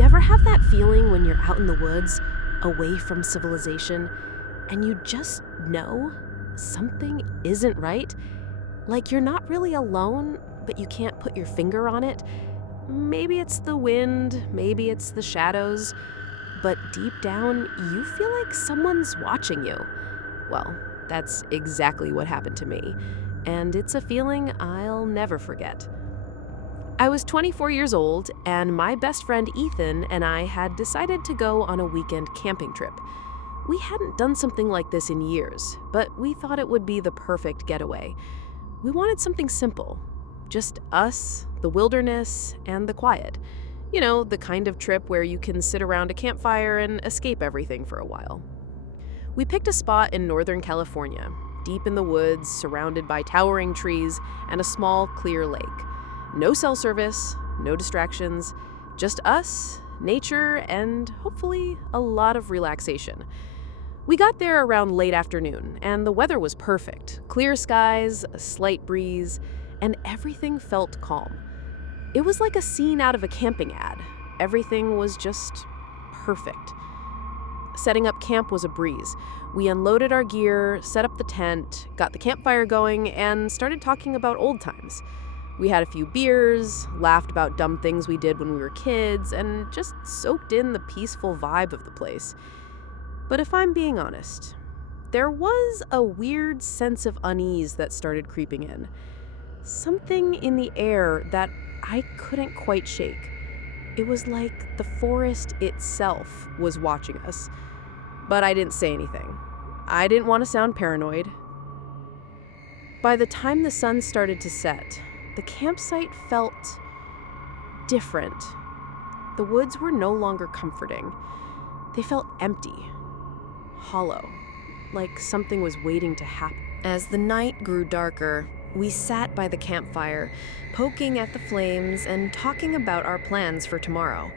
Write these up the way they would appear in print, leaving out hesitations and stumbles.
You ever have that feeling when you're out in the woods, away from civilization, and you just know something isn't right? Like you're not really alone, but you can't put your finger on it? Maybe it's the wind, maybe it's the shadows, but deep down, you feel like someone's watching you. Well, that's exactly what happened to me, and it's a feeling I'll never forget. I was 24 years old, and my best friend Ethan and I had decided to go on a weekend camping trip. We hadn't done something like this in years, but we thought it would be the perfect getaway. We wanted something simple, just us, the wilderness, and the quiet. You know, the kind of trip where you can sit around a campfire and escape everything for a while. We picked a spot in Northern California, deep in the woods, surrounded by towering trees and a small, clear lake. No cell service, no distractions, just us, nature, and hopefully a lot of relaxation. We got there around late afternoon, and the weather was perfect. Clear skies, a slight breeze, and everything felt calm. It was like a scene out of a camping ad. Everything was just perfect. Setting up camp was a breeze. We unloaded our gear, set up the tent, got the campfire going, and started talking about old times. We had a few beers, laughed about dumb things we did when we were kids, and just soaked in the peaceful vibe of the place. But if I'm being honest, there was a weird sense of unease that started creeping in. Something in the air that I couldn't quite shake. It was like the forest itself was watching us. But I didn't say anything. I didn't want to sound paranoid. By the time the sun started to set, the campsite felt different. The woods were no longer comforting. They felt empty, hollow, like something was waiting to happen. As the night grew darker, we sat by the campfire, poking at the flames and talking about our plans for tomorrow.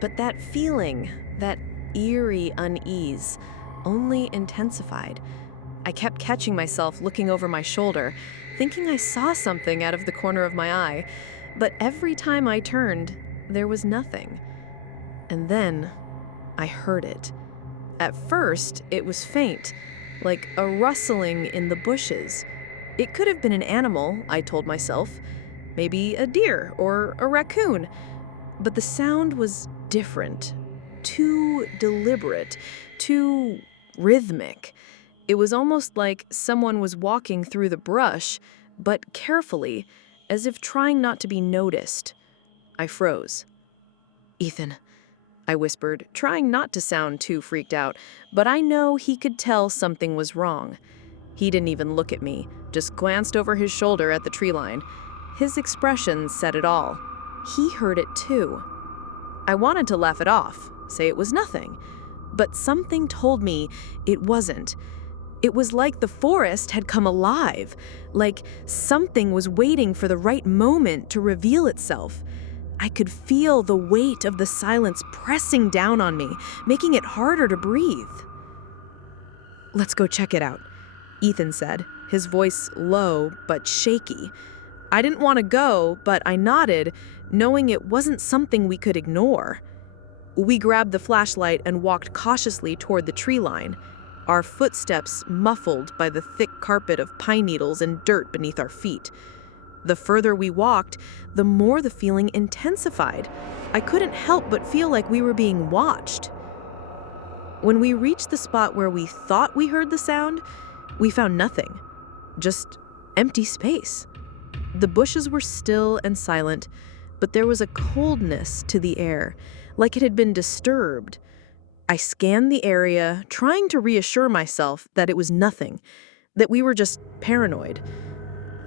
But that feeling, that eerie unease, only intensified. I kept catching myself looking over my shoulder, thinking I saw something out of the corner of my eye, but every time I turned, there was nothing. And then I heard it. At first, it was faint, like a rustling in the bushes. It could have been an animal, I told myself, maybe a deer or a raccoon, but the sound was different, too deliberate, too rhythmic. It was almost like someone was walking through the brush, but carefully, as if trying not to be noticed. I froze. "Ethan," I whispered, trying not to sound too freaked out, but I know he could tell something was wrong. He didn't even look at me, just glanced over his shoulder at the tree line. His expression said it all. He heard it too. I wanted to laugh it off, say it was nothing, but something told me it wasn't. It was like the forest had come alive, like something was waiting for the right moment to reveal itself. I could feel the weight of the silence pressing down on me, making it harder to breathe. "Let's go check it out," Ethan said, his voice low but shaky. I didn't want to go, but I nodded, knowing it wasn't something we could ignore. We grabbed the flashlight and walked cautiously toward the tree line, our footsteps muffled by the thick carpet of pine needles and dirt beneath our feet. The further we walked, the more the feeling intensified. I couldn't help but feel like we were being watched. When we reached the spot where we thought we heard the sound, we found nothing, just empty space. The bushes were still and silent, but there was a coldness to the air, like it had been disturbed. I scanned the area, trying to reassure myself that it was nothing, that we were just paranoid.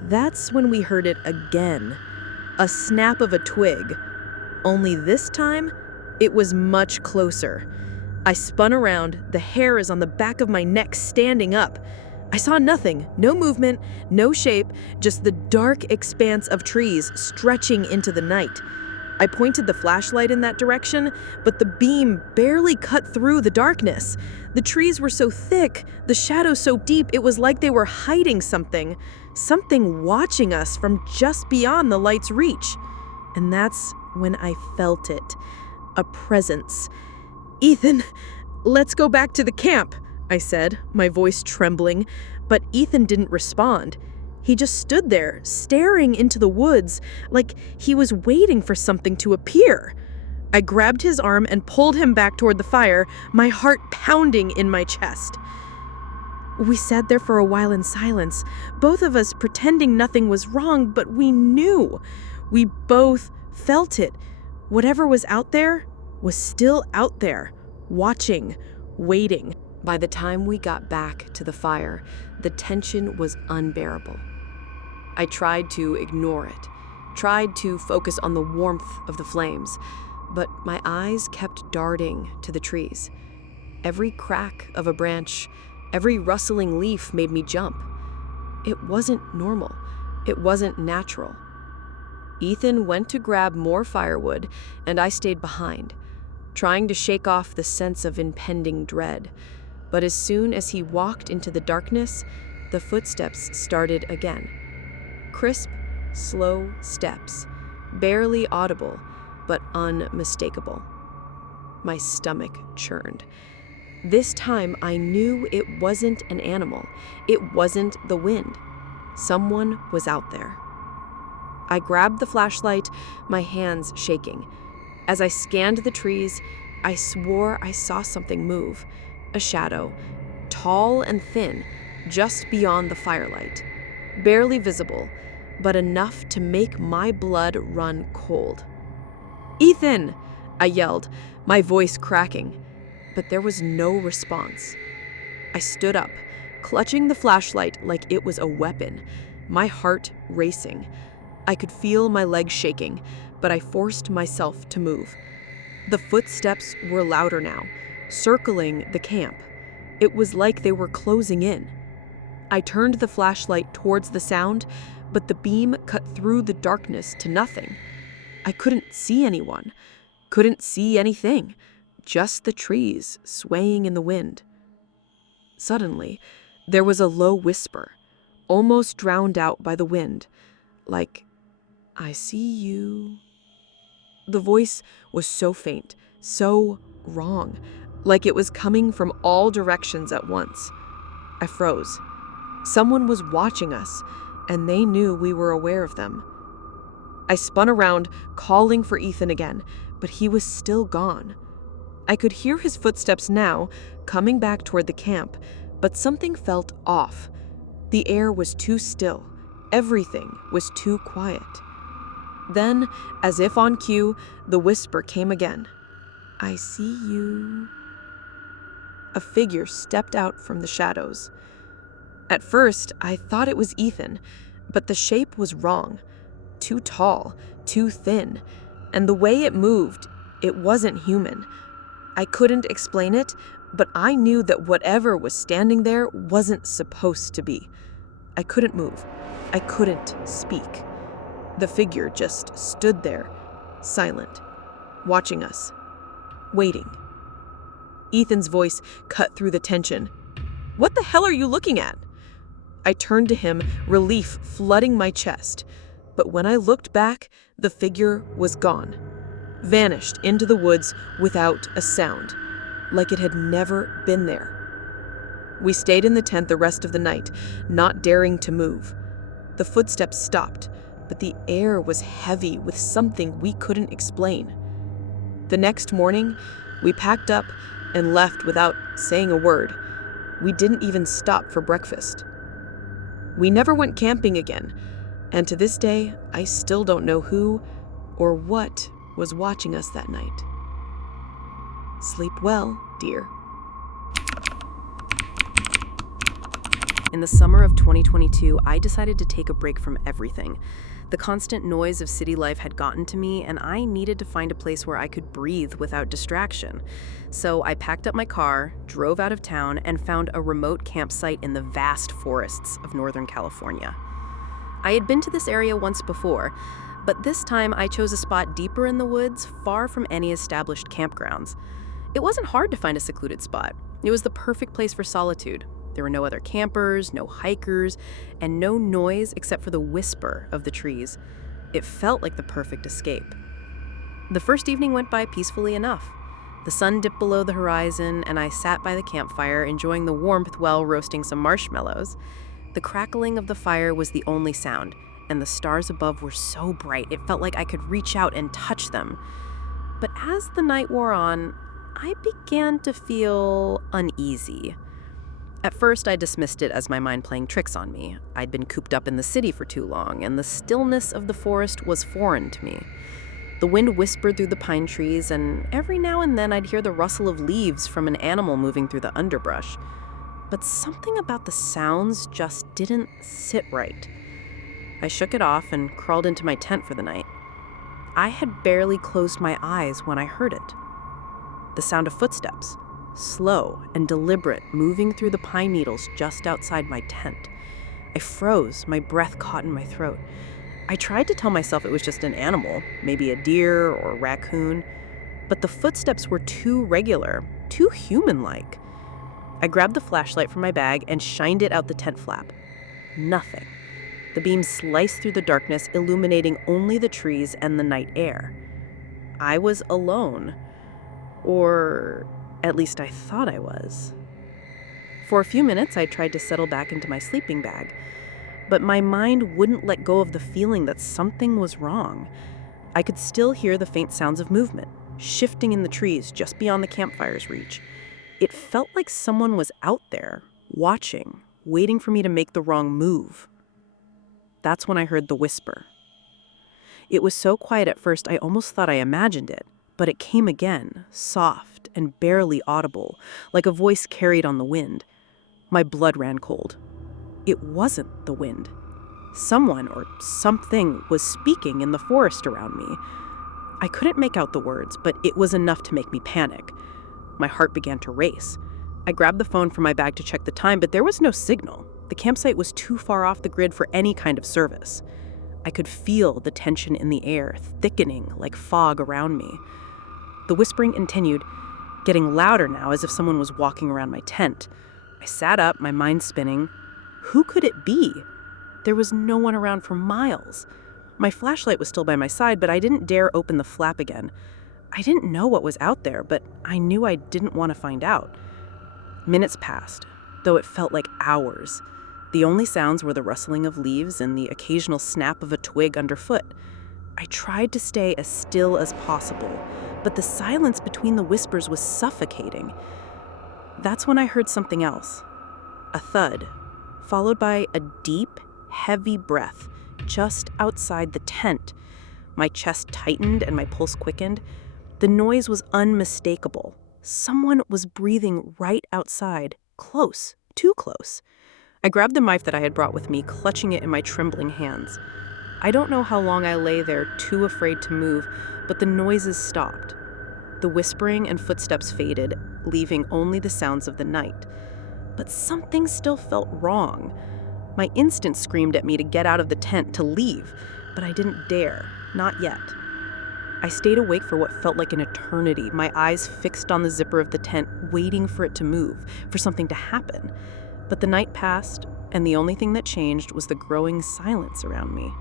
That's when we heard it again, a snap of a twig. Only this time, it was much closer. I spun around, the hairs on the back of my neck standing up. I saw nothing, no movement, no shape, just the dark expanse of trees stretching into the night. I pointed the flashlight in that direction, but the beam barely cut through the darkness. The trees were so thick, the shadows so deep, it was like they were hiding something watching us from just beyond the light's reach. And that's when I felt it. a presence. "Ethan, let's go back to the camp," I said, my voice trembling, but Ethan didn't respond. He just stood there, staring into the woods, like he was waiting for something to appear. I grabbed his arm and pulled him back toward the fire, my heart pounding in my chest. We sat there for a while in silence, both of us pretending nothing was wrong, but we knew. We both felt it. Whatever was out there was still out there, watching, waiting. By the time we got back to the fire, the tension was unbearable. I tried to ignore it, tried to focus on the warmth of the flames, but my eyes kept darting to the trees. Every crack of a branch, every rustling leaf made me jump. It wasn't normal. It wasn't natural. Ethan went to grab more firewood, and I stayed behind, trying to shake off the sense of impending dread. But as soon as he walked into the darkness, the footsteps started again. Crisp, slow steps, barely audible, but unmistakable. My stomach churned. This time I knew it wasn't an animal. It wasn't the wind. Someone was out there. I grabbed the flashlight, my hands shaking. As I scanned the trees, I swore I saw something move. A shadow, tall and thin, just beyond the firelight. Barely visible, but enough to make my blood run cold. "Ethan!" I yelled, my voice cracking. But there was no response. I stood up, clutching the flashlight like it was a weapon, my heart racing. I could feel my legs shaking, but I forced myself to move. The footsteps were louder now, circling the camp. It was like they were closing in. I turned the flashlight towards the sound, but the beam cut through the darkness to nothing. I couldn't see anyone, couldn't see anything, just the trees swaying in the wind. Suddenly, there was a low whisper, almost drowned out by the wind, like, "I see you." The voice was so faint, so wrong, like it was coming from all directions at once. I froze. Someone was watching us, and they knew we were aware of them. I spun around, calling for Ethan again, but he was still gone. I could hear his footsteps now, coming back toward the camp, but something felt off. The air was too still. Everything was too quiet. Then, as if on cue, the whisper came again. "I see you." A figure stepped out from the shadows. At first, I thought it was Ethan, but the shape was wrong. Too tall, too thin, and the way it moved, it wasn't human. I couldn't explain it, but I knew that whatever was standing there wasn't supposed to be. I couldn't move. I couldn't speak. The figure just stood there, silent, watching us, waiting. Ethan's voice cut through the tension. "What the hell are you looking at?" I turned to him, relief flooding my chest. But when I looked back, the figure was gone, vanished into the woods without a sound, like it had never been there. We stayed in the tent the rest of the night, not daring to move. The footsteps stopped, but the air was heavy with something we couldn't explain. The next morning, we packed up and left without saying a word. We didn't even stop for breakfast. We never went camping again, and to this day, I still don't know who or what was watching us that night. Sleep well, dear. In the summer of 2022, I decided to take a break from everything. The constant noise of city life had gotten to me, and I needed to find a place where I could breathe without distraction. So I packed up my car, drove out of town, and found a remote campsite in the vast forests of Northern California. I had been to this area once before, but this time I chose a spot deeper in the woods, far from any established campgrounds. It wasn't hard to find a secluded spot. It was the perfect place for solitude. There were no other campers, no hikers, and no noise except for the whisper of the trees. It felt like the perfect escape. The first evening went by peacefully enough. The sun dipped below the horizon, and I sat by the campfire, enjoying the warmth while roasting some marshmallows. The crackling of the fire was the only sound, and the stars above were so bright it felt like I could reach out and touch them. But as the night wore on, I began to feel uneasy. At first, I dismissed it as my mind playing tricks on me. I'd been cooped up in the city for too long, and the stillness of the forest was foreign to me. The wind whispered through the pine trees, and every now and then I'd hear the rustle of leaves from an animal moving through the underbrush. But something about the sounds just didn't sit right. I shook it off and crawled into my tent for the night. I had barely closed my eyes when I heard it. The sound of footsteps, slow and deliberate, moving through the pine needles just outside my tent. I froze, my breath caught in my throat. I tried to tell myself it was just an animal, maybe a deer or a raccoon, but the footsteps were too regular, too human-like. I grabbed the flashlight from my bag and shined it out the tent flap. Nothing. The beam sliced through the darkness, illuminating only the trees and the night air. I was alone. Or at least I thought I was. For a few minutes, I tried to settle back into my sleeping bag, but my mind wouldn't let go of the feeling that something was wrong. I could still hear the faint sounds of movement, shifting in the trees just beyond the campfire's reach. It felt like someone was out there, watching, waiting for me to make the wrong move. That's when I heard the whisper. It was so quiet at first I almost thought I imagined it, but it came again, soft and barely audible, like a voice carried on the wind. My blood ran cold. It wasn't the wind. Someone or something was speaking in the forest around me. I couldn't make out the words, but it was enough to make me panic. My heart began to race. I grabbed the phone from my bag to check the time, but there was no signal. The campsite was too far off the grid for any kind of service. I could feel the tension in the air, thickening like fog around me. The whispering continued, getting louder now as if someone was walking around my tent. I sat up, my mind spinning. Who could it be? There was no one around for miles. My flashlight was still by my side, but I didn't dare open the flap again. I didn't know what was out there, but I knew I didn't want to find out. Minutes passed, though it felt like hours. The only sounds were the rustling of leaves and the occasional snap of a twig underfoot. I tried to stay as still as possible, but the silence between the whispers was suffocating. That's when I heard something else. A thud, followed by a deep, heavy breath just outside the tent. My chest tightened and my pulse quickened. The noise was unmistakable. Someone was breathing right outside, close, too close. I grabbed the knife that I had brought with me, clutching it in my trembling hands. I don't know how long I lay there, too afraid to move, but the noises stopped. The whispering and footsteps faded, leaving only the sounds of the night. But something still felt wrong. My instinct screamed at me to get out of the tent, to leave, but I didn't dare, not yet. I stayed awake for what felt like an eternity, my eyes fixed on the zipper of the tent, waiting for it to move, for something to happen. But the night passed, and the only thing that changed was the growing silence around me.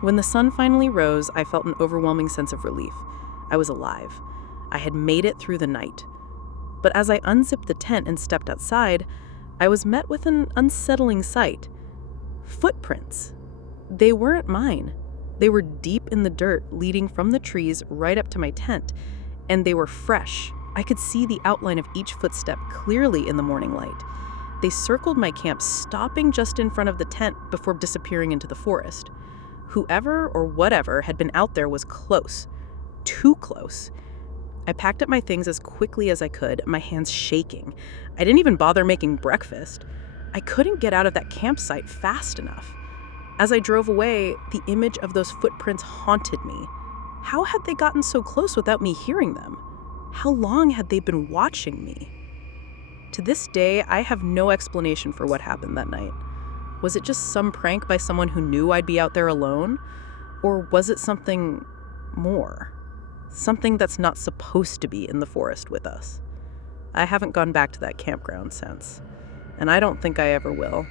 When the sun finally rose, I felt an overwhelming sense of relief. I was alive. I had made it through the night. But as I unzipped the tent and stepped outside, I was met with an unsettling sight. Footprints. They weren't mine. They were deep in the dirt, leading from the trees right up to my tent, and they were fresh. I could see the outline of each footstep clearly in the morning light. They circled my camp, stopping just in front of the tent before disappearing into the forest. Whoever or whatever had been out there was close. Too close. I packed up my things as quickly as I could, my hands shaking. I didn't even bother making breakfast. I couldn't get out of that campsite fast enough. As I drove away, the image of those footprints haunted me. How had they gotten so close without me hearing them? How long had they been watching me? To this day, I have no explanation for what happened that night. Was it just some prank by someone who knew I'd be out there alone? Or was it something more? Something that's not supposed to be in the forest with us? I haven't gone back to that campground since, and I don't think I ever will.